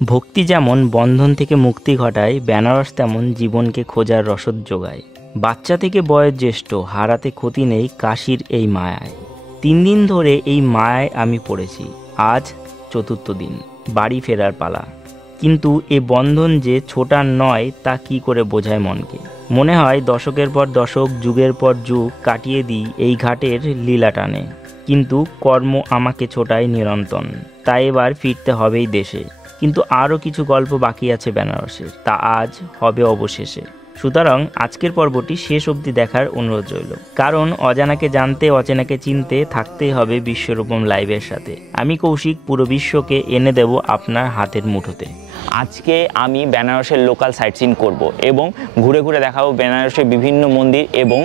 ভক্তি যেমন বন্ধন থেকে মুক্তি ঘটায়, বেনারস তেমন জীবনকে খোঁজার রসদ যোগায়। বাচ্চা থেকে বয়োজ্যেষ্ঠ হারাতে ক্ষতি নেই কাশীর এই মায়ায়। 3 দিন ধরে এই মায়ায় আমি পড়েছি, আজ 4র্থ দিন, বাড়ি ফেরার পালা। কিন্তু এ বন্ধন যে ছোটার নয় তা কি করে বোঝায় মনকে। মনে হয় দশকের পর দশক, যুগের পর যুগ কাটিয়ে দিই এই ঘাটের লীলা টানে, কিন্তু কর্ম আমাকে ছোটায় নিরন্তন। তাই এবার ফিরতে হবেই দেশে। কিন্তু আরও কিছু গল্প বাকি আছে বেনারসের, তা আজ হবে অবশেষে। সুতরাং আজকের পর্বটি শেষ অবধি দেখার অনুরোধ রইল, কারণ অজানাকে জানতে, অচেনাকে চিনতে থাকতেই হবে বিশ্বরূপম লাইভের সাথে। আমি কৌশিক পুরো বিশ্বকে এনে দেব আপনার হাতের মুঠোতে। আজকে আমি বেনারসের লোকাল সাইট সিন করবো এবং ঘুরে ঘুরে দেখাবো বেনারসের বিভিন্ন মন্দির এবং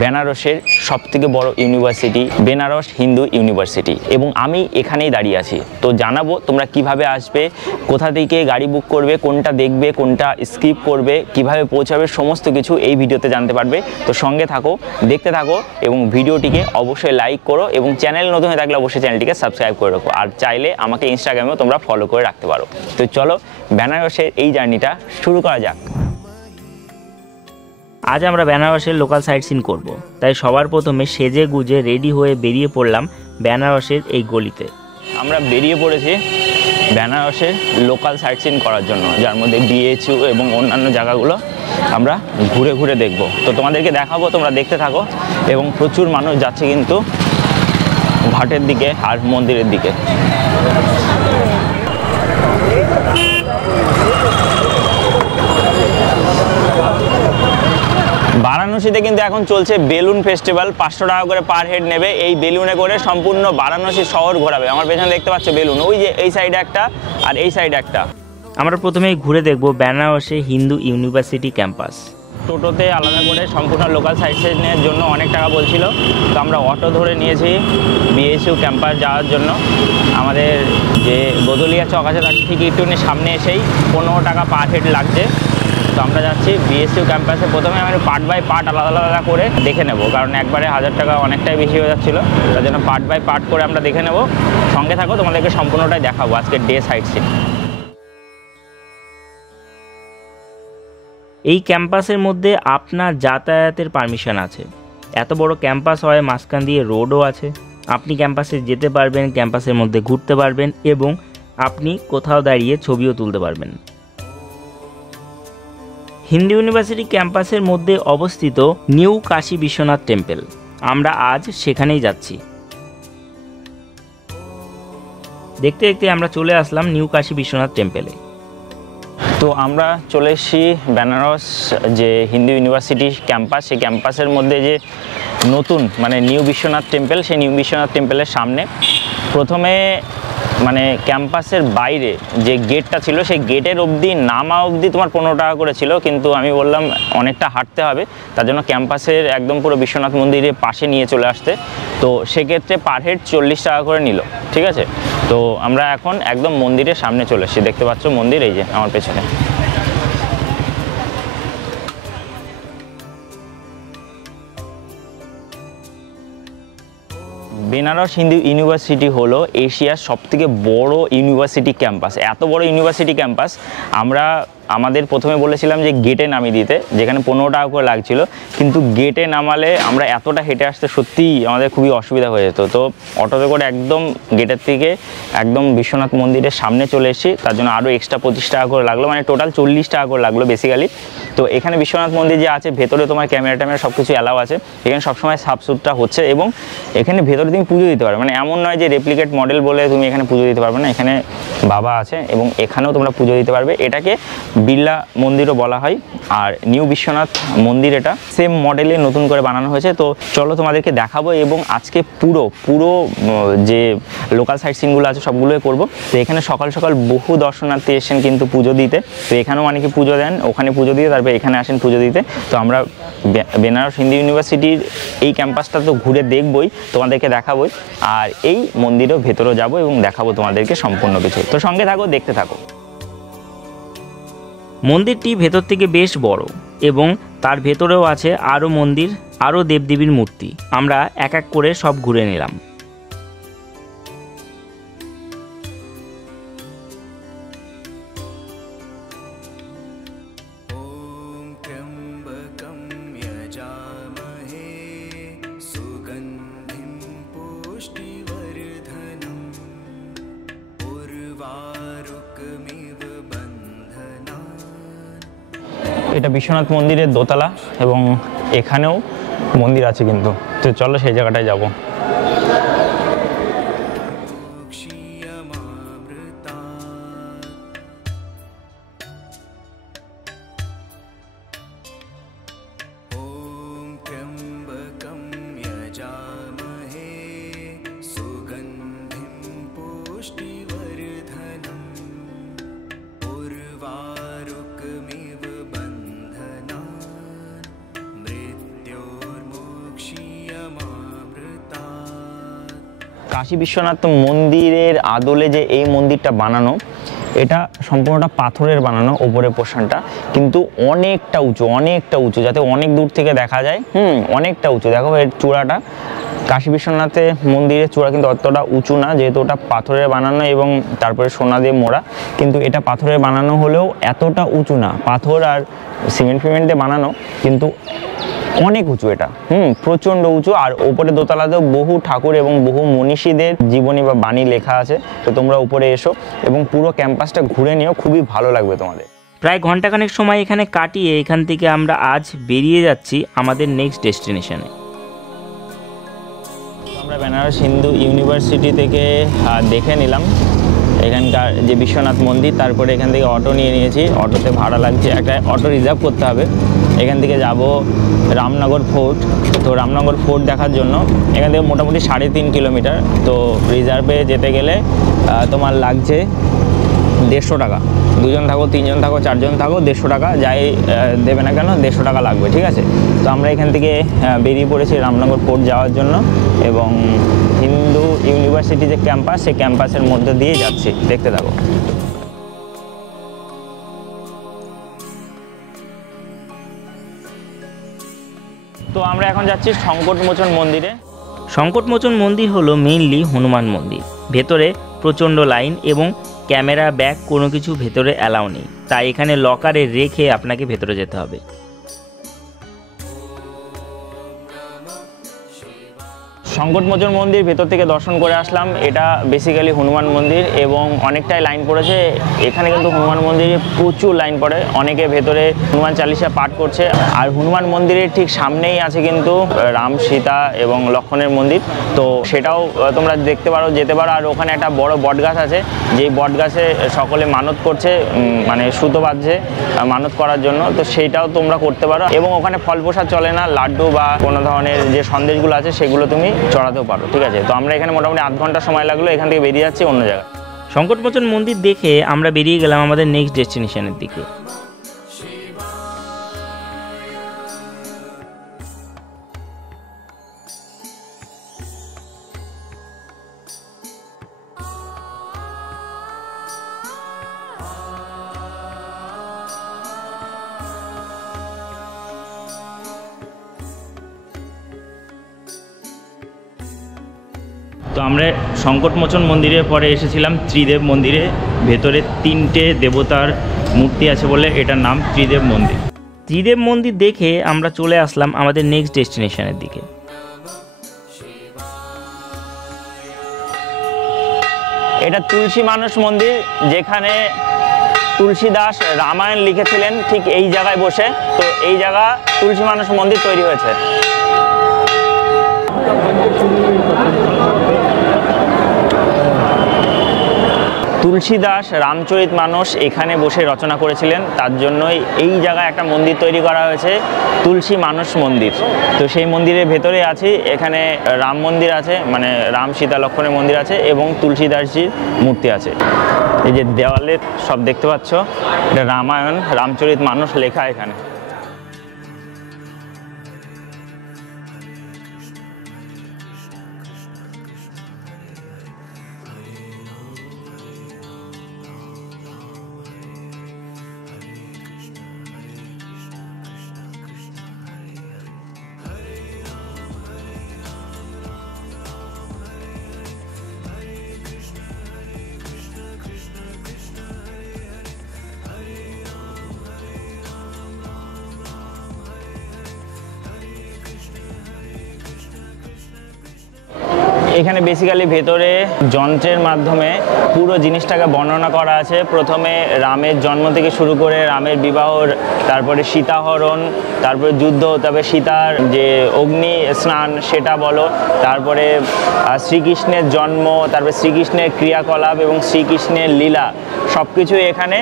বেনারসের সবথেকে বড় ইউনিভার্সিটি বেনারস হিন্দু ইউনিভার্সিটি, এবং আমি এখানেই দাঁড়িয়ে আছি। তো জানাবো তোমরা কিভাবে আসবে, কোথা থেকে গাড়ি বুক করবে, কোনটা দেখবে, কোনটা স্কিপ করবে, কিভাবে পৌঁছাবে, সমস্ত কিছু এই ভিডিওতে জানতে পারবে। তো সঙ্গে থাকো, দেখতে থাকো এবং ভিডিওটিকে অবশ্যই লাইক করো এবং চ্যানেল নতুন হয়ে থাকলে অবশ্যই চ্যানেলটিকে সাবস্ক্রাইব করে রাখো। আর চাইলে আমাকে ইনস্টাগ্রামেও তোমরা ফলো করে রাখতে পারো। তো চলো বেনারসের এই জার্নিটা শুরু করা যাক। আজ আমরা বেনারসের লোকাল সাইট সিন করব, তাই সবার প্রথমে সেজে গুজে রেডি হয়ে বেরিয়ে পড়লাম বেনারসের এই গলিতে। আমরা বেরিয়ে পড়েছি বেনারসের লোকাল সাইট সিন করার জন্য, যার মধ্যে BHU এবং অন্যান্য জায়গাগুলো আমরা ঘুরে ঘুরে দেখব। তো তোমাদেরকে দেখাবো, তোমরা দেখতে থাকো। এবং প্রচুর মানুষ যাচ্ছে কিন্তু ঘাটের দিকে আর মন্দিরের দিকে। বারাণসীতে কিন্তু এখন চলছে বেলুন ফেস্টিভ্যাল। 500 টাকা করে পার হেড নেবে। এই বেলুনে করে সম্পূর্ণ বারাণসী শহর ঘোরাবে। আমার পেছনে দেখতে পাচ্ছ বেলুন, ওই যে এই সাইডে একটা আর এই সাইডে একটা। আমরা প্রথমেই ঘুরে দেখব বেনারসে হিন্দু ইউনিভার্সিটি ক্যাম্পাস। টোটোতে আলাদা করে সম্পূর্ণ লোকাল সাইট সিনের জন্য অনেক টাকা বলছিল, তো আমরা অটো ধরে নিয়েছি BHU ক্যাম্পাস যাওয়ার জন্য। আমাদের যে গদলিয়া চক আছে তার ঠিক একটুখানি সামনে এসেই 15 টাকা পার হেড লাগছে। তো আমরা যাচ্ছি BHU ক্যাম্পাসে। প্রথমে আমি পার্ট বাই পার্ট আলাদা আলাদা করে দেখে নেব, কারণ একবারে 1000 টাকা অনেকটাই বেশি হয়ে যাচ্ছিলো। তার জন্য পার্ট বাই পার্ট করে আমরা দেখে নেব। সঙ্গে থাকো, তোমাদেরকে সম্পূর্ণটাই দেখাবো আজকের ডে সাইট সিন। এই ক্যাম্পাসের মধ্যে আপনার যাতায়াতের পারমিশন আছে। এত বড় ক্যাম্পাস হয়, মাঝখান দিয়ে রোডও আছে। আপনি ক্যাম্পাসে যেতে পারবেন, ক্যাম্পাসের মধ্যে ঘুরতে পারবেন এবং আপনি কোথাও দাঁড়িয়ে ছবিও তুলতে পারবেন। হিন্দু ইউনিভার্সিটি ক্যাম্পাসের মধ্যে অবস্থিত নিউ কাশী বিশ্বনাথ টেম্পল। আমরা আজ সেখানেই যাচ্ছি। দেখতে দেখতে আমরা চলে আসলাম নিউ কাশী বিশ্বনাথ টেম্পলে। তো আমরা চলে এসেছি বেনারস যে হিন্দু ইউনিভার্সিটি ক্যাম্পাস, সেই ক্যাম্পাসের মধ্যে যে নতুন মানে নিউ বিশ্বনাথ টেম্পল, সেই নিউ বিশ্বনাথ টেম্পলের সামনে। প্রথমে মানে ক্যাম্পাসের বাইরে যে গেটটা ছিল সেই গেটের অবধি নামা অবধি তোমার 15 টাকা করে ছিল, কিন্তু আমি বললাম অনেকটা হাঁটতে হবে, তার জন্য ক্যাম্পাসের একদম পুরো বিশ্বনাথ মন্দিরের পাশে নিয়ে চলে আসতে। তো সেক্ষেত্রে পার হেড 40 টাকা করে নিল, ঠিক আছে। তো আমরা এখন একদম মন্দিরের সামনে চলে এসেছি। দেখতে পাচ্ছ মন্দির এই যে আমার পেছনে। বেনারস হিন্দু ইউনিভার্সিটি হলো এশিয়ার সবথেকে বড় ইউনিভার্সিটি ক্যাম্পাস। এত বড় ইউনিভার্সিটি ক্যাম্পাস আমরা আমাদের প্রথমে বলেছিলাম যে গেটে নামিয়ে দিতে, যেখানে 15 টাকা করে লাগছিল, কিন্তু গেটে নামালে আমরা এতটা হেঁটে আসতে সত্যিই আমাদের খুবই অসুবিধা হয়ে যেত। তো অটোতে করে একদম গেটের থেকে একদম বিশ্বনাথ মন্দিরের সামনে চলে এসেছি। তার জন্য আরও এক্সট্রা 25 টাকা করে লাগলো, মানে টোটাল 40 টাকা করে লাগলো বেসিক্যালি। তো এখানে বিশ্বনাথ মন্দির যে আছে, ভেতরে তোমার ক্যামেরা ট্যামেরা সব কিছু অ্যালাউ আছে। এখানে সবসময় সাফ সুতরা হচ্ছে এবং এখানে ভেতরে তুমি পুজো দিতে পারবে। মানে এমন নয় যে রেপ্লিকেট মডেল বলে তুমি এখানে পুজো দিতে পারবে না, এখানে বাবা আছে এবং এখানেও তোমরা পুজো দিতে পারবে। এটাকে বিড়লা মন্দিরও বলা হয়। আর নিউ বিশ্বনাথ মন্দির এটা সেম মডেলে নতুন করে বানানো হয়েছে। তো চলো তোমাদেরকে দেখাবো এবং আজকে পুরো যে লোকাল সাইট সিনগুলো আছে সবগুলোই করবো। তো এখানে সকাল সকাল বহু দর্শনার্থী এসেছেন কিন্তু পুজো দিতে। তো এখানেও অনেকে পুজো দেন, ওখানে পুজো দিয়ে তারপরে এখানে আসেন পুজো দিতে। তো আমরা বেনারস হিন্দু ইউনিভার্সিটির এই ক্যাম্পাসটা তো ঘুরে দেখবই, তোমাদেরকে দেখাবোই। আর এই মন্দিরেও ভেতরেও যাবো এবং দেখাবো তোমাদেরকে সম্পূর্ণ কিছু। তো সঙ্গে থাকো, দেখতে থাকো। মন্দিরটি ভেতর থেকে বেশ বড় এবং তার ভেতরেও আছে আরও মন্দির, আরও দেবদেবীর মূর্তি। আমরা এক এক করে সব ঘুরে নিলাম। এটা বিশ্বনাথ মন্দিরের দোতলা এবং এখানেও মন্দির আছে কিন্তু, তো চলো সেই জায়গাটায় যাব। কাশী বিশ্বনাথ মন্দিরের আদলে যে এই মন্দিরটা বানানো, এটা সম্পূর্ণটা পাথরের বানানো ওপরের পোর্শনটা, কিন্তু অনেকটা উঁচু, যাতে অনেক দূর থেকে দেখা যায়। অনেকটা উঁচু, দেখো এর চূড়াটা। কাশী বিশ্বনাথের মন্দিরের চূড়া কিন্তু অতটা উঁচু না, যেহেতু ওটা পাথরের বানানো এবং তারপরে সোনা দিয়ে মোড়া, কিন্তু এটা পাথরের বানানো হলেও এতটা উঁচু না। পাথর আর সিমেন্ট দিয়ে বানানো, কিন্তু অনেক উঁচু এটা, প্রচণ্ড উঁচু। আর ওপরে দোতলাতেও বহু ঠাকুর এবং বহু মনীষীদের জীবনী বা বাণী লেখা আছে। তো তোমরা উপরে এসো এবং পুরো ক্যাম্পাসটা ঘুরে নিও, খুবই ভালো লাগবে তোমাদের। প্রায় ঘন্টাখানেক সময় এখানে কাটিয়ে এখান থেকে আমরা আজ বেরিয়ে যাচ্ছি আমাদের নেক্সট ডেস্টিনেশনে। আমরা বেনারস হিন্দু ইউনিভার্সিটি থেকে দেখে নিলাম এখানকার যে বিশ্বনাথ মন্দির। তারপরে এখান থেকে অটো নিয়ে নিয়েছি, অটোতে ভাড়া লাগছে, একটা অটো রিজার্ভ করতে হবে। এখান থেকে যাব রামনগর ফোর্ট। তো রামনগর ফোর্ট দেখার জন্য এখান থেকে মোটামুটি 3.5 কিলোমিটার। তো রিজার্ভে যেতে গেলে তোমার লাগছে 150 টাকা। 2 জন থাকো, 3 জন থাকো, 4 জন থাকো, 150 টাকা যাই দেবে না কেন, 150 টাকা লাগবে, ঠিক আছে। তো আমরা এখান থেকে বেরিয়ে পড়েছি রামনগর ফোর্ট যাওয়ার জন্য, এবং হিন্দু ইউনিভার্সিটি যে ক্যাম্পাস, সেই ক্যাম্পাসের মধ্যে দিয়ে যাচ্ছি, দেখতে থাকো। তো আমরা এখন যাচ্ছি সংকটমোচন মন্দিরে। সংকটমোচন মন্দির হলো মেইনলি হনুমান মন্দির। ভেতরে প্রচণ্ড লাইন এবং ক্যামেরা ব্যাগ কোনো কিছু ভেতরে অ্যালাউ নেই, তাই এখানে লকারে রেখে আপনাকে ভেতরে যেতে হবে। সংকটমোচন মন্দির ভেতর থেকে দর্শন করে আসলাম। এটা বেসিক্যালি হনুমান মন্দির এবং অনেকটাই লাইন পড়েছে এখানে, কিন্তু হনুমান মন্দিরে প্রচুর লাইন পড়ে, অনেকে ভেতরে হনুমান চালিসা পাঠ করছে। আর হনুমান মন্দিরের ঠিক সামনেই আছে কিন্তু রাম, সীতা এবং লক্ষ্মণের মন্দির, তো সেটাও তোমরা দেখতে পারো, যেতে পারো। আর ওখানে একটা বড় বট গাছ আছে, যেই বট গাছে সকলে মানত করছে, মানে সুতো বাঁধছে মানত করার জন্য, তো সেইটাও তোমরা করতে পারো। এবং ওখানে ফল প্রসাদ চলে না, লাড্ডু বা কোনো ধরনের যে সন্দেশগুলো আছে সেগুলো তুমি চড়াতেও পারো, ঠিক আছে। তো আমরা এখানে মোটামুটি 8 ঘন্টা সময় লাগলো, এখান থেকে বেরিয়ে যাচ্ছি অন্য জায়গায়। সংকটমোচন মন্দির দেখে আমরা বেরিয়ে গেলাম আমাদের নেক্সট ডেস্টিনেশনের দিকে। তো আমরা সংকটমোচন মন্দিরের পরে এসেছিলাম ত্রিদেব মন্দিরে। ভেতরে 3টে দেবতার মূর্তি আছে বলে এটার নাম ত্রিদেব মন্দির। ত্রিদেব মন্দির দেখে আমরা চলে আসলাম আমাদের নেক্সট ডেস্টিনেশনের দিকে। এটা তুলসী মানস মন্দির, যেখানে তুলসীদাস রামায়ণ লিখেছিলেন, ঠিক এই জায়গায় বসে। তো এই জায়গা তুলসী মানস মন্দির তৈরি হয়েছে। তুলসীদাস রামচরিতমানস এখানে বসে রচনা করেছিলেন, তার জন্যই এই জায়গায় একটা মন্দির তৈরি করা হয়েছে, তুলসী মানস মন্দির। তো সেই মন্দিরের ভেতরে আছি, এখানে রাম মন্দির আছে, মানে রাম সীতা লক্ষ্মণের মন্দির আছে এবং তুলসীদাসজির মূর্তি আছে। এই যে দেওয়ালে সব দেখতে পাচ্ছ, এটা রামায়ণ রামচরিতমানস লেখা এখানে। এখানে বেসিক্যালি ভেতরে যন্ত্রের মাধ্যমে পুরো জিনিসটাকে বর্ণনা করা আছে। প্রথমে রামের জন্ম থেকে শুরু করে রামের বিবাহ, তারপরে সীতাহরণ, তারপরে যুদ্ধ, তবে সীতার যে অগ্নি স্নান সেটা বলো, তারপরে শ্রীকৃষ্ণের জন্ম, তারপরে শ্রীকৃষ্ণের ক্রিয়াকলাপ এবং শ্রীকৃষ্ণের লীলা সব কিছুই এখানে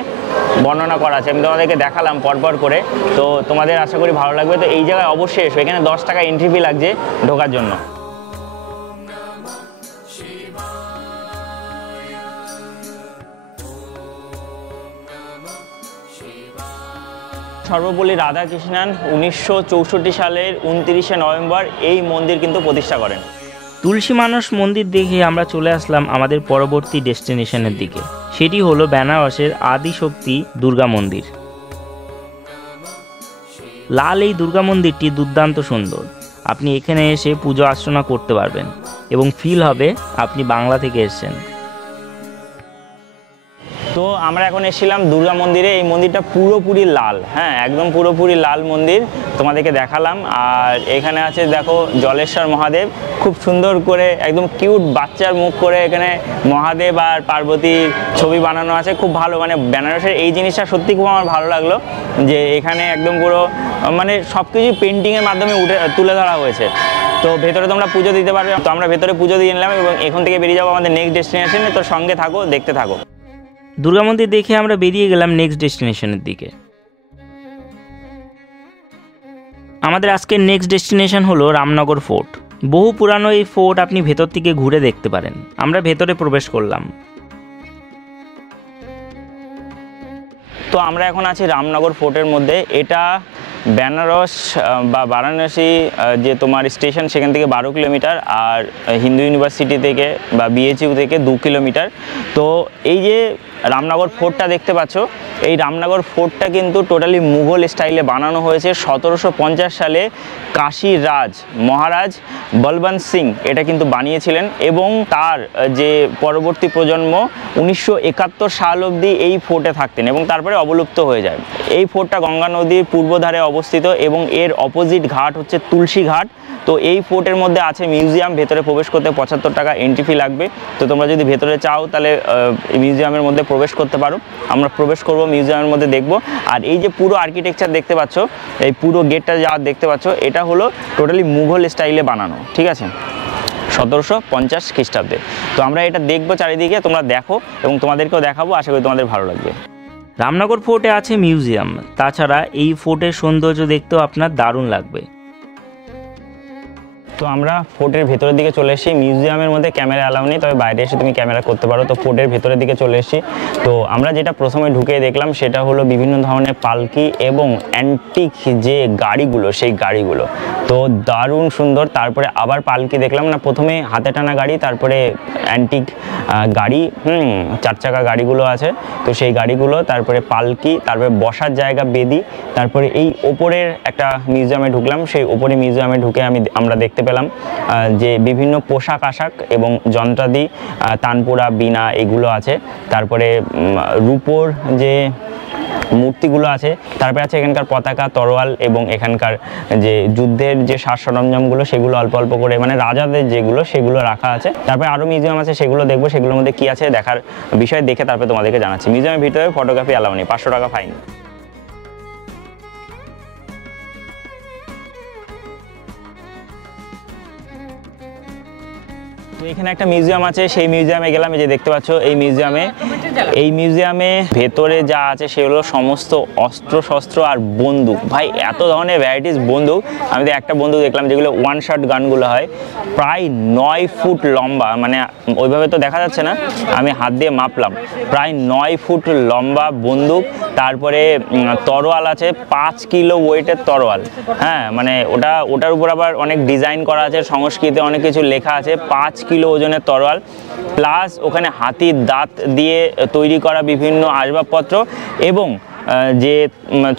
বর্ণনা করা আছে। আমি তোমাদেরকে দেখালাম পরপর করে, তো তোমাদের আশা করি ভালো লাগবে। তো এই জায়গায় অবশ্যই এসো, এখানে 10 টাকা এন্ট্রি ফি লাগছে ঢোকার জন্য। সর্বপল্লী রাধাকৃষ্ণন 1964 সালের 29শে নভেম্বর এই মন্দির কিন্তু প্রতিষ্ঠা করেন। তুলসী মানস মন্দির দেখে আমরা চলে আসলাম আমাদের পরবর্তী ডেস্টিনেশনের দিকে। সেটি হলো বেনারসের আদিশক্তি দুর্গা মন্দির। লাল এই দুর্গা মন্দিরটি দুর্দান্ত সুন্দর। আপনি এখানে এসে পুজো অর্চনা করতে পারবেন এবং ফিল হবে আপনি বাংলা থেকে এসেছেন। তো আমরা এখন এসেছিলাম দুর্গা মন্দিরে। এই মন্দিরটা পুরোপুরি লাল, হ্যাঁ একদম পুরোপুরি লাল মন্দির, তোমাদেরকে দেখালাম। আর এখানে আছে দেখো জলেশ্বর মহাদেব, খুব সুন্দর করে একদম কিউট বাচ্চার মুখ করে এখানে মহাদেব আর পার্বতীর ছবি বানানো আছে। খুব ভালো, মানে বেনারসের এই জিনিসটা সত্যি খুব আমার ভালো লাগলো যে এখানে একদম পুরো মানে সব কিছু পেন্টিংয়ের মাধ্যমে তুলে ধরা হয়েছে। তো ভেতরে তোমরা পুজো দিতে পারবে। তো আমরা ভেতরে পুজো দিয়ে নিলাম এবং এখান থেকে বেরিয়ে যাবো আমাদের নেক্সট ডেস্টিনেশনে। তো সঙ্গে থাকো, দেখতে থাকো। দুর্গা মন্দির দেখে আমরা বেরিয়ে গেলাম নেক্সট ডেস্টিনেশনের দিকে। আমাদের আজকের নেক্সট ডেস্টিনেশন হলো রামনগর ফোর্ট। বহু পুরানো এই ফোর্ট আপনি ভেতর থেকে ঘুরে দেখতে পারেন। আমরা ভেতরে প্রবেশ করলাম। তো আমরা এখন আছি রামনগর ফোর্টের মধ্যে। এটা বেনারস বা বারাণসী যে তোমার স্টেশন সেখান থেকে 12 কিলোমিটার, আর হিন্দু ইউনিভার্সিটি থেকে বা বিএচইউ থেকে 2 কিলোমিটার। তো এই যে রামনগর ফোর্টটা দেখতে পাচ্ছ, এই রামনগর ফোর্টটা কিন্তু টোটালি মুঘল স্টাইলে বানানো হয়েছে। 1750 সালে কাশীর রাজ মহারাজ বলবন্ত সিং এটা কিন্তু বানিয়েছিলেন এবং তার যে পরবর্তী প্রজন্ম 1971 সাল অবধি এই ফোর্টে থাকতেন এবং তারপরে অবলুপ্ত হয়ে যায়। এই ফোর্টটা গঙ্গা নদীর পূর্ব ধারে অবস্থিত এবং এর অপোজিট ঘাট হচ্ছে তুলসী ঘাট। তো এই ফোর্টের মধ্যে আছে মিউজিয়াম, ভেতরে প্রবেশ করতে 75 টাকা এন্ট্রি ফি লাগবে। তো তোমরা যদি ভেতরে চাও তাহলে মিউজিয়ামের মধ্যে প্রবেশ করতে পারো। আমরা প্রবেশ করব, মিউজিয়ামের মধ্যে দেখব। আর এই যে পুরো আর্কিটেকচার দেখতে পাচ্ছ, এই পুরো গেটটা যা দেখতে পাচ্ছ, এটা হলো টোটালি মুঘল স্টাইলে বানানো, ঠিক আছে, 1750 খ্রিস্টাব্দে। তো আমরা এটা দেখবো চারিদিকে, তোমরা দেখো এবং তোমাদেরকেও দেখাবো, আশা করি তোমাদের ভালো লাগবে। রামনগর ফোর্টে আছে মিউজিয়াম, তাছাড়া এই ফোর্টের সৌন্দর্য দেখতেও আপনার দারুণ লাগবে। তো আমরা ফোর্টের ভেতরের দিকে চলে এসেছি। মিউজিয়ামের মধ্যে ক্যামেরা অ্যালাউ নেই, তবে বাইরে এসে তুমি ক্যামেরা করতে পারো। তো ফোর্টের ভেতরের দিকে চলে এসেছি। তো আমরা যেটা প্রথমে ঢুকে দেখলাম সেটা হলো বিভিন্ন ধরনের পালকি এবং অ্যান্টিক যে গাড়িগুলো, সেই গাড়িগুলো তো দারুণ সুন্দর। তারপরে আবার পালকি দেখলাম না, প্রথমে হাতে টানা গাড়ি, তারপরে অ্যান্টিক গাড়ি, 4 চাকা গাড়িগুলো আছে, তো সেই গাড়িগুলো, তারপরে পালকি, তারপরে বসার জায়গা বেদি। তারপরে এই ওপরের একটা মিউজিয়ামে ঢুকলাম। সেই ওপরে মিউজিয়ামে ঢুকে আমরা দেখতে পেলাম যে বিভিন্ন পোশাক আশাক এবং যন্ত্রাদি, তানপুরা, বীণা এগুলো আছে। তারপরে রূপোর যে মূর্তিগুলো আছে, তারপরে আছে এখানকার পতাকা, তরোয়াল এবং এখানকার যে যুদ্ধের যে সাজ সরঞ্জামগুলো সেগুলো অল্প অল্প করে, মানে রাজাদের যেগুলো সেগুলো রাখা আছে। তারপরে আরও মিউজিয়াম আছে, সেগুলো দেখবো, সেগুলোর মধ্যে কী আছে দেখার বিষয় দেখে তারপরে তোমাদেরকে জানাচ্ছি। মিউজিয়ামের ভিতরে ফটোগ্রাফি অ্যালাউ নেই, 500 টাকা ফাইন। তো এখানে একটা মিউজিয়াম আছে, সেই মিউজিয়ামে গেলাম। এই যে দেখতে পাচ্ছ এই মিউজিয়ামে ভেতরে যা আছে সেগুলো সমস্ত অস্ত্র শস্ত্র আর বন্দুক। ভাই এত ধরনের ভ্যারাইটিস বন্দুক, আমি তো একটা বন্দুক দেখলাম যেগুলো 1 শট গানগুলো হয়, প্রায় 9 ফুট লম্বা, মানে ওইভাবে তো দেখা যাচ্ছে না, আমি হাত দিয়ে মাপলাম, প্রায় 9 ফুট লম্বা বন্দুক। তারপরে তরোয়াল আছে, 5 কিলো ওয়েটের তরোয়াল, হ্যাঁ, মানে ওটার উপর আবার অনেক ডিজাইন করা আছে, সংস্কৃতে অনেক কিছু লেখা আছে। 5 কিলো ওজনের তরোয়াল, প্লাস ওখানে হাতির দাঁত দিয়ে তৈরি করা বিভিন্ন আসবাবপত্র এবং যে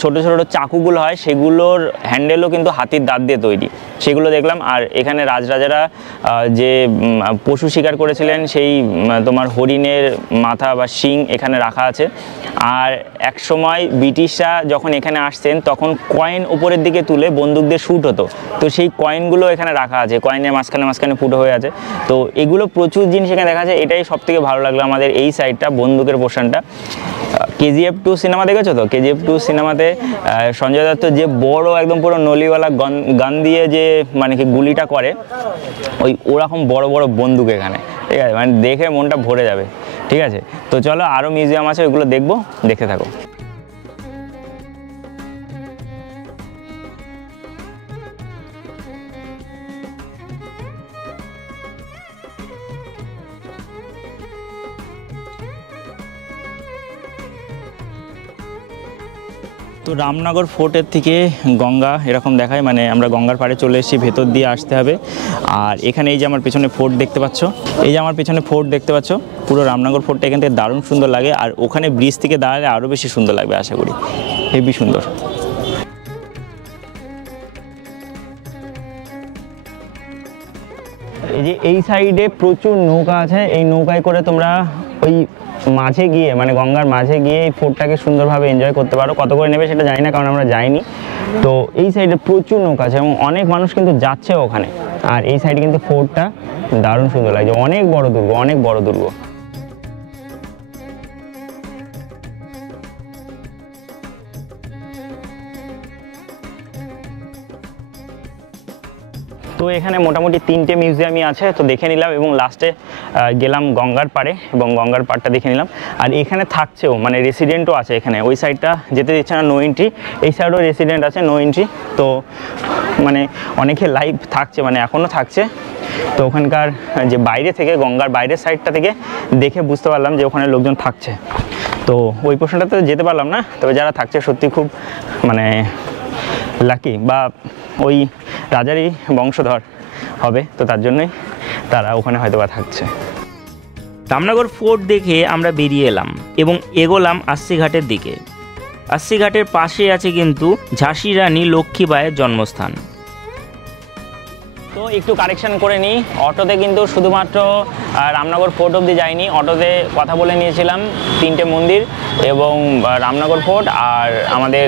ছোট ছোট চাকুগুলো হয় সেগুলোর হ্যান্ডেলও কিন্তু হাতির দাঁত দিয়ে তৈরি। সেগুলো দেখলাম। আর এখানে রাজরাজারা যে পশু শিকার করেছিলেন সেই তোমার হরিণের মাথা বা শিং এখানে রাখা আছে। আর এক সময় ব্রিটিশরা যখন এখানে আসতেন তখন কয়েন উপরের দিকে তুলে বন্দুক দিয়ে শ্যুট হতো, তো সেই কয়েনগুলো এখানে রাখা আছে, কয়েনের মাঝখানে মাঝখানে ফুটো হয়ে আছে। তো এগুলো প্রচুর জিনিস এখানে দেখা আছে। এটাই সবথেকে ভালো লাগলো আমাদের এই সাইডটা, বন্দুকের পোর্শনটা। KGF 2 সিনেমা দেখেছো তো? KGF 2 সিনেমাতে সঞ্জয় দত্ত যে বড় একদম পুরো নলিওয়ালা গান দিয়ে যে মানে কি গুলিটা করে, ওরকম বড় বড় বন্দুক এখানে, ঠিক আছে? মানে দেখে মনটা ভরে যাবে, ঠিক আছে? তো চলো, আরও মিউজিয়াম আছে, ওইগুলো দেখবো, দেখতে থাকো। তো রামনগর ফোর্টের থেকে গঙ্গা এরকম দেখায়, মানে আমরা গঙ্গার পাড়ে চলে এসেছি, ভেতর দিয়ে আসতে হবে। আর এখানে এই যে আমার পেছনে ফোর্ট দেখতে পাচ্ছ, এই যে আমার পেছনে ফোর্ট দেখতে পাচ্ছ, পুরো রামনগর ফোর্টটা এখান থেকে দারুণ সুন্দর লাগে। আর ওখানে ব্রিজ থেকে দাঁড়ালে আরও বেশি সুন্দর লাগবে আশা করি, হেবি সুন্দর। এই যে এই সাইডে প্রচুর নৌকা আছে, এই নৌকায় করে তোমরা ওই মাঝে গিয়ে, মানে গঙ্গার মাঝে গিয়ে এই ফোর্টটাকে সুন্দরভাবে এনজয় করতে পারো। কত করে নেবে সেটা জানি না, কারণ আমরা যাইনি। তো এই সাইডে প্রচুর নৌকা আছে এবং অনেক মানুষ কিন্তু যাচ্ছে ওখানে। আর এই সাইডে কিন্তু ফোর্টটা দারুণ সুন্দর লাগছে, অনেক বড় দুর্গ, অনেক বড় দুর্গ। তো এখানে মোটামুটি 3টে মিউজিয়ামই আছে, তো দেখে নিলাম এবং লাস্টে গেলাম গঙ্গার পাড়ে এবং গঙ্গার পাড়টা দেখে নিলাম। আর এখানে থাকছেও, মানে রেসিডেন্টও আছে এখানে, ওই সাইডটা যেতে দিচ্ছে না, নো এন্ট্রি। এই সাইডেও রেসিডেন্ট আছে, নো এন্ট্রি। তো মানে অনেকে লাইভ থাকছে, মানে এখনও থাকছে। তো ওখানকার যে বাইরে থেকে, গঙ্গার বাইরের সাইডটা থেকে দেখে বুঝতে পারলাম যে ওখানে লোকজন থাকছে। তো ওই পোর্শনটাতে যেতে পারলাম না, তবে যারা থাকছে সত্যি খুব মানে লাকি, বা ওই রাজারই বংশধর হবে, তো তার জন্যই তারা ওখানে হয়তো বা থাকছে। রামনগর ফোর্ট দেখে আমরা বেরিয়ে এলাম এবং এগোলাম আস্সিঘাটের দিকে। আস্সিঘাটের পাশে আছে কিন্তু ঝাঁসি রানী লক্ষ্মীবাইয়ের জন্মস্থান। তো একটু কারেকশন করে নিই, অটোতে কিন্তু শুধুমাত্র রামনগর ফোর্ট অবধি যাইনি, অটোতে কথা বলে নিয়েছিলাম 3টে মন্দির এবং রামনগর ফোর্ট আর আমাদের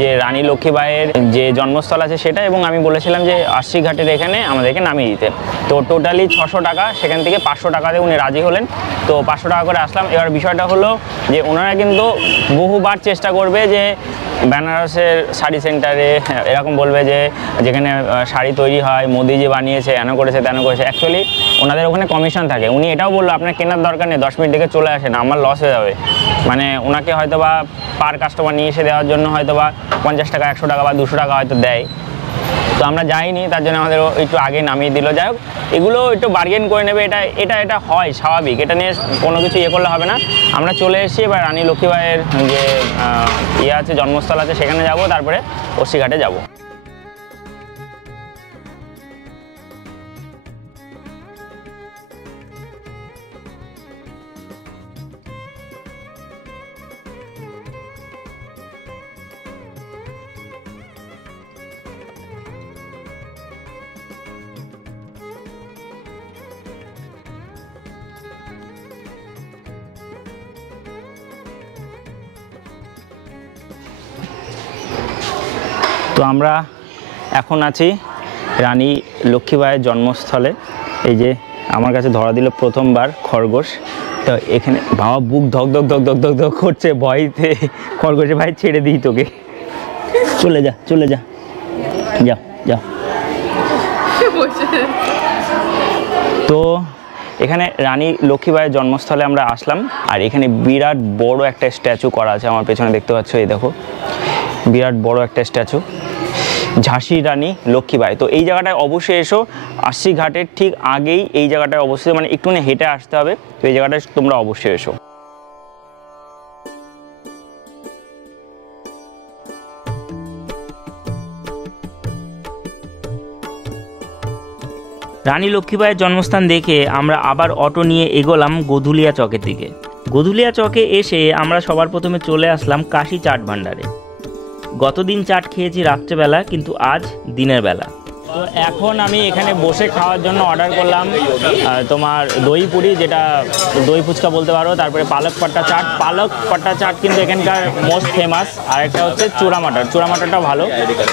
যে রানী লক্ষ্মীবাইয়ের যে জন্মস্থল আছে সেটা, এবং আমি বলেছিলাম যে আস্সিঘাটের এখানে আমাদেরকে নামিয়ে দিতে। তো টোটালি 600 টাকা, সেখান থেকে 500 টাকাতে উনি রাজি হলেন। তো 500 টাকা করে আসলাম। এবার বিষয়টা হলো যে ওনারা কিন্তু বহুবার চেষ্টা করবে যে বেনারসের শাড়ি সেন্টারে এরকম বলবে যে যেখানে শাড়ি তৈরি হয় মোদিজি বানিয়েছে, এন করেছে তেন করেছে। অ্যাকচুয়ালি ওনাদের ওখানে কমিশন থাকে। উনি এটাও বললো আপনার কেনার দরকার নেই, 10 মিনিট দেখে চলে আসেন, আমার লস হয়ে যাবে। মানে ওনাকে হয়তো বা পার কাস্টমার নিয়ে এসে দেওয়ার জন্য হয়তো বা 50 টাকা 100 টাকা বা 200 টাকা হয়তো দেয়। তো আমরা যাইনি, তার জন্য আমাদের একটু আগে নামিয়ে দিল। যাই হোক, এগুলো একটু বার্গেন করে নেবে, এটা হয় স্বাভাবিক, এটা নিয়ে কোনো কিছু ইয়ে করলে হবে না। আমরা চলে এসেছি, এবার রানী লক্ষ্মীবাইয়ের যে ইয়ে আছে, জন্মস্থল আছে, সেখানে যাব, তারপরে আস্সিঘাটে যাব। তো আমরা এখন আছি রানী লক্ষ্মীবাইয়ের জন্মস্থলে। এই যে আমার কাছে ধরা দিল প্রথমবার খরগোশ। তো এখানে বাবা বুক ধক ধক ধক ধক ধক ধক করছে ভয়তে। খরগোশে ভাই ছেড়ে দিই তোকে, চলে যা চলে যা, যাও যাও। তো এখানে রানী লক্ষ্মীবাইয়ের জন্মস্থলে আমরা আসলাম। আর এখানে বিরাট বড় একটা স্ট্যাচু করা আছে, আমার পেছনে দেখতে পাচ্ছ, এই দেখো বিরাট বড় একটা স্ট্যাচু, ঝাঁসি রানী লক্ষ্মীবাই। তো এই জায়গাটায় অবশ্যই এসো, আস্সিঘাটের ঠিক আগেই এই জায়গাটায় অবশ্যই, মানে একটুখানি হেঁটে আসতে হবে। তো এই জায়গাটায় তোমরা অবশ্যই এসো। রানী লক্ষ্মীবাইয়ের জন্মস্থান দেখে আমরা আবার অটো নিয়ে এগোলাম গোধুলিয়া চকের দিকে। গোধুলিয়া চকে এসে আমরা সবার প্রথমে চলে আসলাম কাশি চাট ভাণ্ডারে। গতদিন চাট খেয়েছি রাত্রেবেলা, কিন্তু আজ দিনের বেলা। তো এখন আমি এখানে বসে খাওয়ার জন্য অর্ডার করলাম তোমার দই পুরি, যেটা দই ফুচকা বলতে পারো, তারপরে পালক পাট্টা চাট। পালক পাট্টা চাট কিন্তু এখানকার মোস্ট ফেমাস। আর একটা হচ্ছে চূড়া মাটার, চূড়া মাটারটাও ভালো।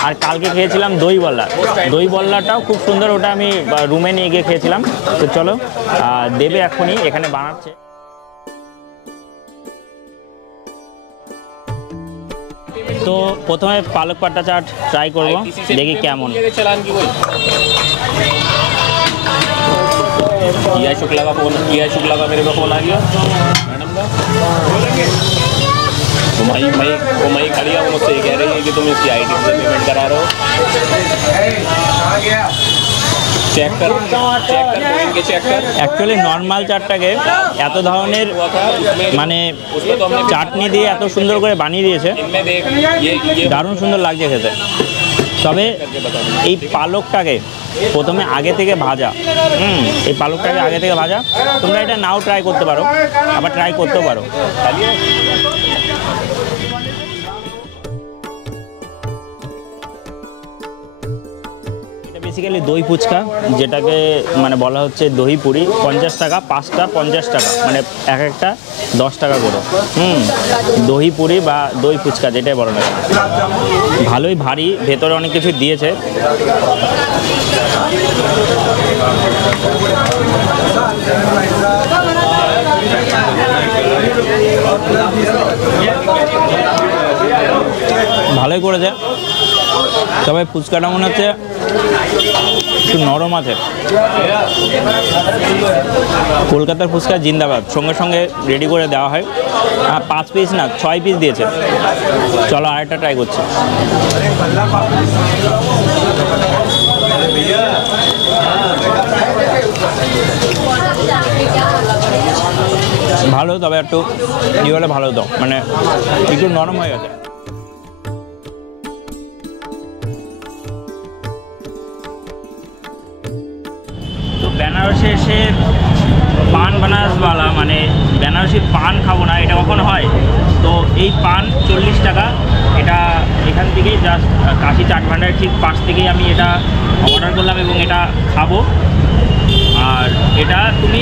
আর কালকে খেয়েছিলাম দই বল্লা, দই বল্লাটাও খুব সুন্দর, ওটা আমি রুমে নিয়ে গিয়ে খেয়েছিলাম। তো চলো দেবে এখনই, এখানে বানাচ্ছে। তো প্রথমে পালক পাট্টা চাট ট্রাই করব, দেখি কেমন। किया शुक्ला का फोन, किया शुक्ला का मेरे पे फोन आ गया मैडम का। वो मई खड़ी है, वो मुझसे ये कह रही है कि तुम इसकी आईडी से पेमेंट करा रहे हो। चेक कर इनके चेक कर। অ্যাকচুয়ালি নর্মাল চাটটাকে এত ধরনের মানে চাটনি দিয়ে এত সুন্দর করে বানিয়ে দিয়েছে, इनमें देख ये দারুণ সুন্দর লাগছে খেতে। তবে এই পালকটাকে প্রথমে আগে থেকে ভাজা, এই পালকটাকে আগে থেকে ভাজা। তোমরা এটা নাও ট্রাই করতে পারো, আবার ট্রাই করতেও পারো। এটা বেসিক্যালি দই ফুচকা, যেটাকে মানে বলা হচ্ছে দই পুরি। 50 টাকা, 5টা 50 টাকা, মানে এক একটা 10 টাকা করে। দই পুরি বা দই ফুচকা যেটাই বলো না, ভালোই ভারী, ভেতরে অনেক কিছু দিয়েছে। ভালোই করেছে, তবে ফুচকাটা মনে হচ্ছে একটু নরম আছে। কলকাতার ফুচকা জিন্দাবাদ, সঙ্গে সঙ্গে রেডি করে দেওয়া হয়। 5 পিস না 6 পিস দিয়েছে। চলো আরেকটা ট্রাই করছি। ভালো, তবে একটু ই হলে ভালো হতো, মানে একটু নরম হয়ে গেছে। তো বেনারসে এসে পান বানারসওয়ালা, মানে বেনারসি পান খাবো না, এটা কখন হয়? তো এই পান 40 টাকা। এটা এখান থেকেই জাস্ট কাশি চাট ভান্ডারের ঠিক পাশ থেকেই আমি এটা অর্ডার করলাম এবং এটা খাবো। আর এটা তুমি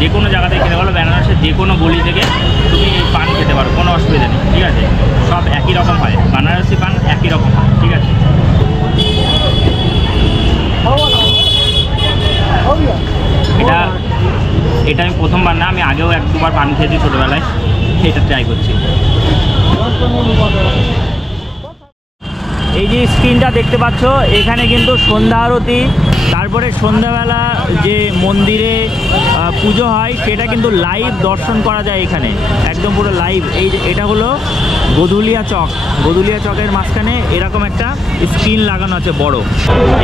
যে কোনো জায়গা থেকে খেতে পারো, বেনারসের যে কোনো গলি থেকে তুমি পান খেতে পারো, কোনো অসুবিধা নেই, ঠিক আছে? সব একই রকম হয়, বানারসি পান একই রকম হয়, ঠিক আছে? এটা আমি প্রথমবার না, আমি আগেও 1-2 বার পান খেয়েছি ছোটোবেলায়, এটা ট্রাই করছি। এই যে স্ক্রিনটা দেখতে পাচ্ছ, এখানে কিন্তু সন্ধ্যা আরতি, তারপরে সন্ধ্যাবেলা যে মন্দিরে পুজো হয় সেটা কিন্তু লাইভ দর্শন করা যায় এখানে, একদম পুরো লাইভ। এটা হলো গদুলিয়া চক, গদুলিয়া চকের মাঝখানে এরকম একটা স্ক্রিন লাগানো আছে বড়।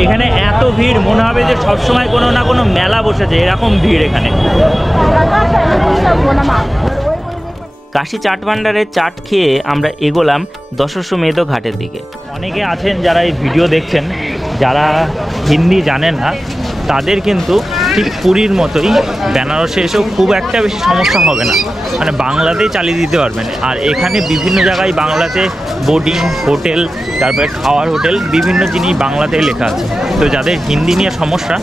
এখানে এত ভিড়, মনে হবে যে সবসময় কোনো না কোনো মেলা বসেছে, এরকম ভিড় এখানে। কাশি চাট ভান্ডারের চাট খেয়ে আমরা এগোলাম দশাশ্বমেধ ঘাটের দিকে। অনেকে আছেন যারা এই ভিডিও দেখছেন, যারা হিন্দি জানেন না, তাদের কিন্তু ঠিক পুরীর মতোই বেনারসে এসেও খুব একটা বেশি সমস্যা হবে না, মানে বাংলাতেই চালিয়ে দিতে পারবেন। আর এখানে বিভিন্ন জায়গায় বাংলাতে বোর্ডিং, হোটেল, তারপরে খাওয়ার হোটেল, বিভিন্ন জিনিস বাংলাতেই লেখা আছে। তো যাদের হিন্দি নিয়ে সমস্যা,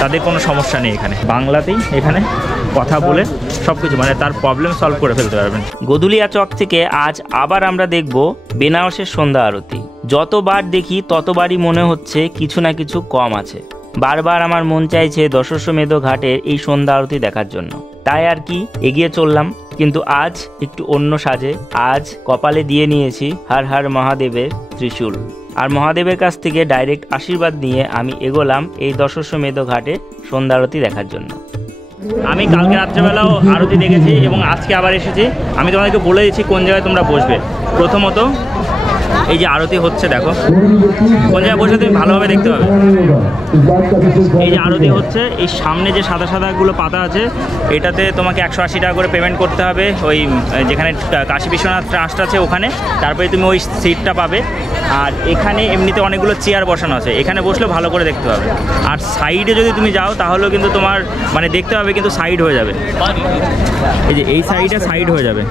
তাদের কোনো সমস্যা নেই, এখানে বাংলাতেই এখানে কথা বলে সব কিছু মানে তার প্রবলেম সলভ করে ফেলতে পারবেন। গদুলিয়া চক থেকে আজ আবার আমরা দেখব বেনারসের সন্ধ্যা আরতি। যতবার দেখি ততবারই মনে হচ্ছে কিছু না কিছু কম আছে। বারবার আমার মন চাইছে দশাশ্বমেধ ঘাটের এই সন্ধ্যা আরতি দেখার জন্য, তাই আর কি এগিয়ে চললাম। কিন্তু আজ একটু অন্য সাজে, আজ কপালে দিয়ে নিয়েছি হর হর মহাদেবের ত্রিশূল। আর মহাদেবের কাছ থেকে ডাইরেক্ট আশীর্বাদ নিয়ে আমি এগোলাম এই দশাশ্বমেধ ঘাটে সন্ধ্যা আরতি দেখার জন্য। আমি কালকে রাত্রেবেলাও আরতি দেখেছি এবং আজকে আবার এসেছি। আমি তোমাদেরকে বলে দিচ্ছি কোন জায়গায় তোমরা বসবে। প্রথমত এই যে আরতি হচ্ছে, দেখো কোন জায়গায় বসে তুমি ভালোভাবে দেখতে পাবে। এই যে আরতি হচ্ছে, এই সামনে যে সাদা সাদাগুলো পাতা আছে, এটাতে তোমাকে 180 টাকা করে পেমেন্ট করতে হবে, ওই যেখানে কাশী বিশ্বনাথ ট্রাস্ট আছে ওখানে। তারপরে তুমি ওই সিটটা পাবে। আর এখানে এমনিতে অনেকগুলো চেয়ার বসানো আছে, এখানে বসলেও ভালো করে দেখতে পাবে। আর সাইডে যদি তুমি যাও তাহলেও কিন্তু তোমার মানে দেখতে হবে, কিন্তু সাইড হয়ে যাবে। এই যে এই সাইডে সাইড হয়ে যাবে।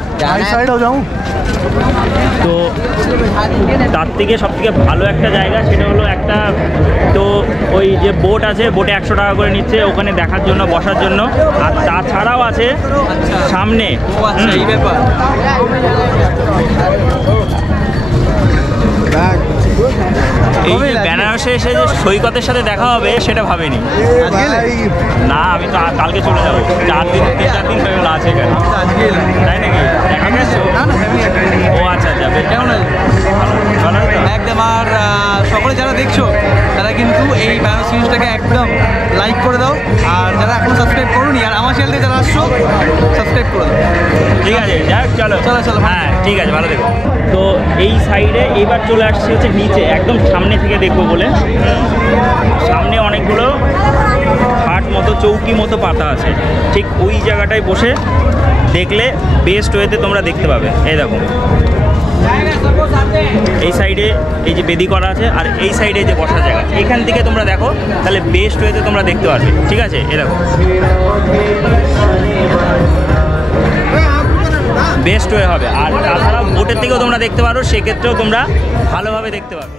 তো তার থেকে সবথেকে ভালো একটা জায়গা সেটা হলো একটা, তো ওই যে বোট আছে, বোটে 100 টাকা করে নিচ্ছে ওখানে দেখার জন্য, বসার জন্য। আর তাছাড়াও আছে সামনে এই ব্যাপার এই যে বেনারসে এসে যে সৈকতের সাথে দেখা হবে সেটা ভাবিনি। না, আমি তো কালকে চলে যাবো, 3-4 দিন হয়ে গেল আছে এখানে। তাই নাকি? দেখা গেছো? ও আচ্ছা আচ্ছা, কেমন একদম। আর সকলে যারা দেখছো তারা কিন্তু এই বেনারস সিরিজটাকে একদম লাইক করে দাও, আর যারা এখন সাবস্ক্রাইব করোনি আর আমার চ্যানেলে যারা আসছো সাবস্ক্রাইব করে দাও। ঠিক আছে, যাক চলো চলো চলো। হ্যাঁ ঠিক আছে, ভালো দেখো। তো এই সাইডে এইবার চলে আসছে হচ্ছে নিচে, একদম সামনে থেকে দেখবো বলে। সামনে অনেকগুলো খাট মতো, চৌকি মতো পাতা আছে, ঠিক ওই জায়গাটায় বসে দেখলে বেস্ট ওয়েতে তোমরা দেখতে পাবে। এই দেখো এই সাইডে এই যে বেদি করা আছে, আর এই সাইডে যে বসার জায়গা, এখান থেকে তোমরা দেখো তাহলে বেস্ট ওয়েতে তোমরা দেখতে পারবে। ঠিক আছে, এই দেখো বেস্ট ওয়ে হবে। আর তাছাড়া বোটের থেকেও তোমরা দেখতে পারো, সেক্ষেত্রেও তোমরা ভালোভাবে দেখতে পাবে।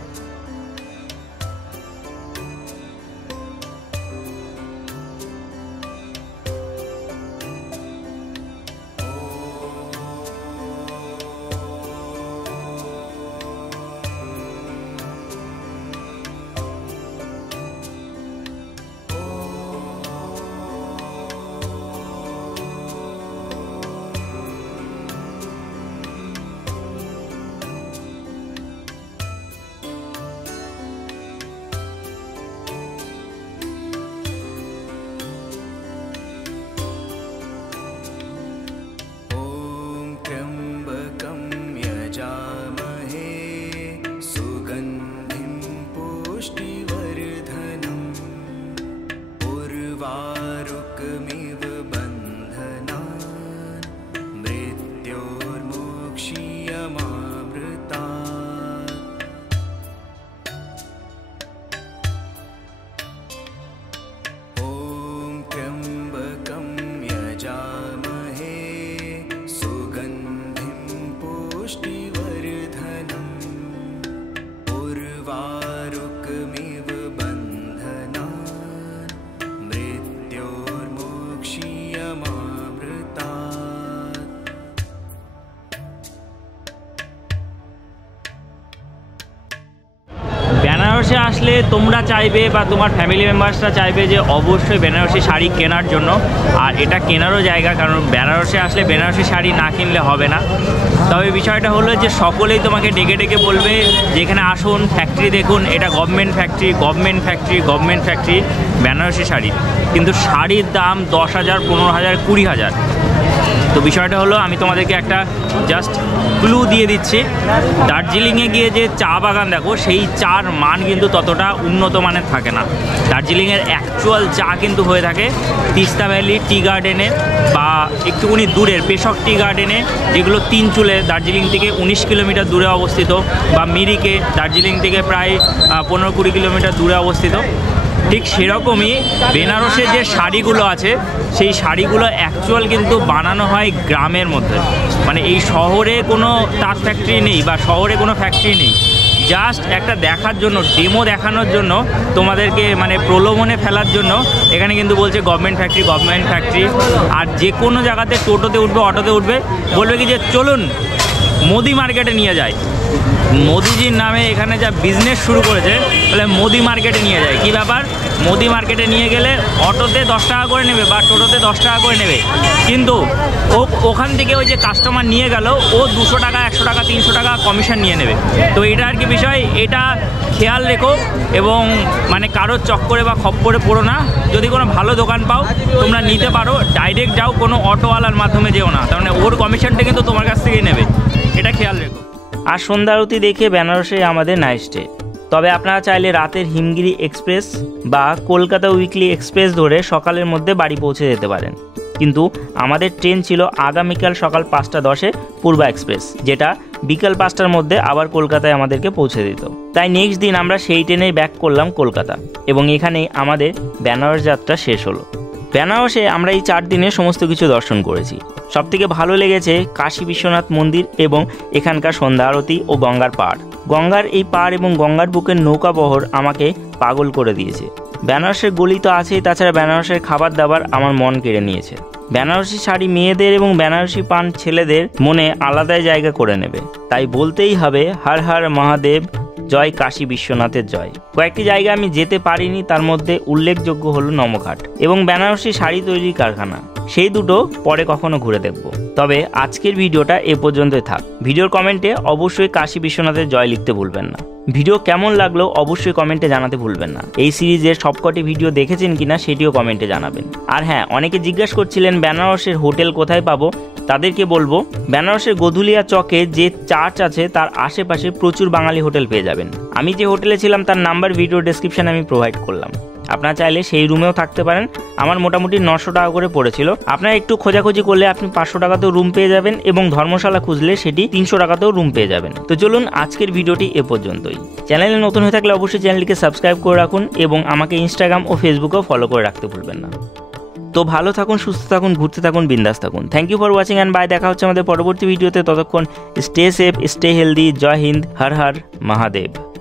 বেনারসে আসলে তোমরা চাইবে বা তোমার ফ্যামিলি মেম্বার্সরা চাইবে যে অবশ্যই বেনারসি শাড়ি কেনার জন্য, আর এটা কেনারও জায়গা, কারণ বেনারসে আসলে বেনারসি শাড়ি না কিনলে হবে না। তবে বিষয়টা হলো যে সকলেই তোমাকে ডেকে ডেকে বলবে যে এখানে আসুন, ফ্যাক্টরি দেখুন, এটা government factory, government factory, government factory Banarasi sari. কিন্তু শাড়ির দাম 10,000, 15,000, 20,000। তো বিষয়টা হলো আমি তোমাদেরকে একটা জাস্ট ক্লু দিয়ে দিচ্ছি। দার্জিলিংয়ে গিয়ে যে চা বাগান দেখো, সেই চার মান কিন্তু ততটা উন্নত মানের থাকে না। দার্জিলিংয়ের অ্যাকচুয়াল চা কিন্তু হয়ে থাকে তিস্তা ভ্যালি টি গার্ডেনে বা একটুখানি দূরের পেশক টি গার্ডেনে, যেগুলো তিনচুলে দার্জিলিং থেকে 19 কিলোমিটার দূরে অবস্থিত, বা মিরিকে দার্জিলিং থেকে প্রায় 15-20 কিলোমিটার দূরে অবস্থিত। ঠিক সেরকমই বেনারসের যে শাড়িগুলো আছে সেই শাড়িগুলো অ্যাকচুয়াল কিন্তু বানানো হয় গ্রামের মধ্যে, মানে এই শহরে কোনো তাঁত ফ্যাক্টরি নেই বা শহরে কোনো ফ্যাক্টরি নেই। জাস্ট একটা দেখার জন্য, ডেমো দেখানোর জন্য, তোমাদেরকে মানে প্রলোভনে ফেলার জন্য এখানে কিন্তু বলছে গভর্নমেন্ট ফ্যাক্টরি, গভর্নমেন্ট ফ্যাক্টরি। আর যে কোনো জায়গাতে টোটোতে উঠবে, অটোতে উঠবে, বলবে কি যে চলুন মোদি মার্কেটে নিয়ে যায়। মোদিজির নামে এখানে যা বিজনেস শুরু করেছে, তাহলে মোদি মার্কেটে নিয়ে যায়। কি ব্যাপার? মোদি মার্কেটে নিয়ে গেলে অটোতে 10 টাকা করে নেবে বা টোটোতে 10 টাকা করে নেবে, কিন্তু ওখান থেকে ওই যে কাস্টমার নিয়ে গেল, ও 200 টাকা, 100 টাকা, 300 টাকা কমিশন নিয়ে নেবে। তো এটা আর কি বিষয়, এটা খেয়াল রেখো এবং মানে কারোর চক্করে বা খপ্পরে পড়ো না। যদি কোনো ভালো দোকান পাও তোমরা নিতে পারো, ডাইরেক্ট যাও, কোনো অটোওয়ালার মাধ্যমে যেও না, তার মানে ওর কমিশনটা কিন্তু তোমার কাছ থেকেই নেবে, এটা খেয়াল রেখো। আর সন্ধ্যা আরতি দেখে বেনারসে আমাদের নাইট স্টে। তবে আপনারা চাইলে রাতের হিমগিরি এক্সপ্রেস বা কলকাতা উইকলি এক্সপ্রেস ধরে সকালের মধ্যে বাড়ি পৌঁছে যেতে পারেন, কিন্তু আমাদের ট্রেন ছিল আগামীকাল সকাল 5:10-এ পূর্বা এক্সপ্রেস, যেটা বিকাল 5টার মধ্যে আবার কলকাতায় আমাদেরকে পৌঁছে দিত। তাই নেক্সট দিন আমরা সেই ট্রেনেই ব্যাক করলাম কলকাতা, এবং এখানেই আমাদের বেনারস যাত্রা শেষ হলো। বেনারসে আমরা এই 4 দিনে সমস্ত কিছু দর্শন করেছি। সবথেকে ভালো লেগেছে কাশী বিশ্বনাথ মন্দির এবং এখানকার সন্ধ্যা আরতি ও গঙ্গার পাড়। গঙ্গার এই পাড় এবং গঙ্গার বুকের নৌকাবহর আমাকে পাগল করে দিয়েছে। বেনারসের গলি তো আছেই, তাছাড়া বেনারসের খাবার দাবার আমার মন কেড়ে নিয়েছে। বেনারসি শাড়ি মেয়েদের এবং বেনারসি পান ছেলেদের মনে আলাদাই জায়গা করে নেবে। তাই বলতেই হবে হর হর মহাদেব, জয় কাশী বিশ্বনাথের জয়। কয়েকটি জায়গা আমি যেতে পারিনি, তার মধ্যে উল্লেখযোগ্য হলো নমঘাট এবং বেনারসি শাড়ি তৈরির কারখানা। সেই দুটো পরে কখনো ঘুরে দেখব। তবে আজকের ভিডিওটা এ পর্যন্তই থাক। ভিডিওর কমেন্টে অবশ্যই কাশী বিশ্বনাথের জয় লিখতে ভুলবেন না। ভিডিও কেমন লাগলো অবশ্যই কমেন্টে জানাতে ভুলবেন না। এই সিরিজের সবকটি ভিডিও দেখেছেন কিনা সেটিও কমেন্টে জানাবেন। আর হ্যাঁ, অনেকে জিজ্ঞাসা করছিলেন বেনারসের হোটেল কোথায় পাবো। তাদেরকে বলবো, বেনারসের গধুলিয়া চকে যে চার্চ আছে তার আশেপাশে প্রচুর বাঙালি হোটেল পেয়ে যাবেন। আমি যে হোটেলে ছিলাম তার নাম্বার ভিডিও ডেসক্রিপশনে আমি প্রোভাইড করলাম। আপনারা চাইলে সেই রুমেও থাকতে পারেন। আমার মোটামুটি 900 টাকা করে পড়েছিল। আপনারা একটু খোঁজাখুঁজি করলে আপনি 500 টাকাতেও রুম পেয়ে যাবেন এবং ধর্মশালা খুঁজলে সেটি 300 টাকাতেও রুম পেয়ে যাবেন। তো চলুন আজকের ভিডিওটি এ পর্যন্তই। চ্যানেলে নতুন হয়ে থাকলে অবশ্যই চ্যানেলটিকে সাবস্ক্রাইব করে রাখুন এবং আমাকে ইনস্টাগ্রাম ও ফেসবুকেও ফলো করে রাখতে ভুলবেন না। তো ভালো থাকুন, সুস্থ থাকুন, ঘুরতে থাকুন, বিন্দাস থাকুন। Thank you for watching and bye. দেখা হচ্ছে আমাদের পরবর্তী ভিডিওতে। ততক্ষণ স্টে সেফ, স্টে হেলদি। জয় হিন্দ, হর হর মহাদেব।